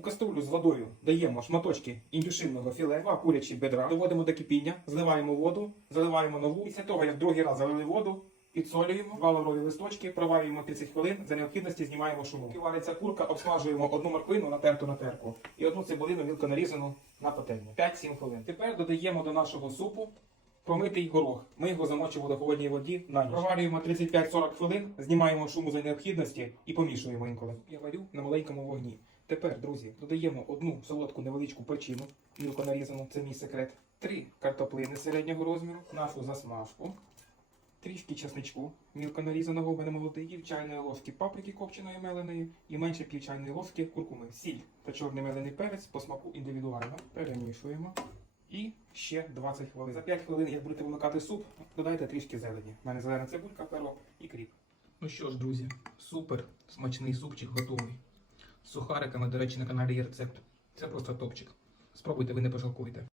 Каструлю з водою даємо шматочки індюшинного філе, два курячі бедра, доводимо до кипіння, зливаємо воду, заливаємо нову. Після того, як другий раз залили воду, підсолюємо, два лаврові листочки, проварюємо 30 хвилин, за необхідності знімаємо шуму. Поки вариться курка, обсмажуємо одну морквину натерту на терку і одну цибулину мілко нарізану на пательню. 5-7 хвилин. Тепер додаємо до нашого супу промитий горох. Ми його замочимо в холодній воді на ніч. Проварюємо 35-40 хвилин, знімаємо шуму за необхідності і помішуємо інколи. Я варю на маленькому вогні. Тепер, друзі, додаємо одну солодку невеличку перчину, мілко нарізану, це мій секрет. Три картоплини середнього розміру, нашу засмажку, трішки чесничку, мілко нарізаного, у мене молодий, пів чайної ложки паприки копченої меленої і менше пів чайної ложки куркуми. Сіль та чорний мелений перець по смаку індивідуально. Перемішуємо. І ще 20 хвилин. За 5 хвилин, як будете вимикати суп, додайте трішки зелені. У мене зелена цибулька, перо і кріп. Ну що ж, друзі, супер смачний супчик готовий. Сухариками, до речі, на каналі є рецепт. Це просто топчик. Спробуйте, ви не пожалкуєте.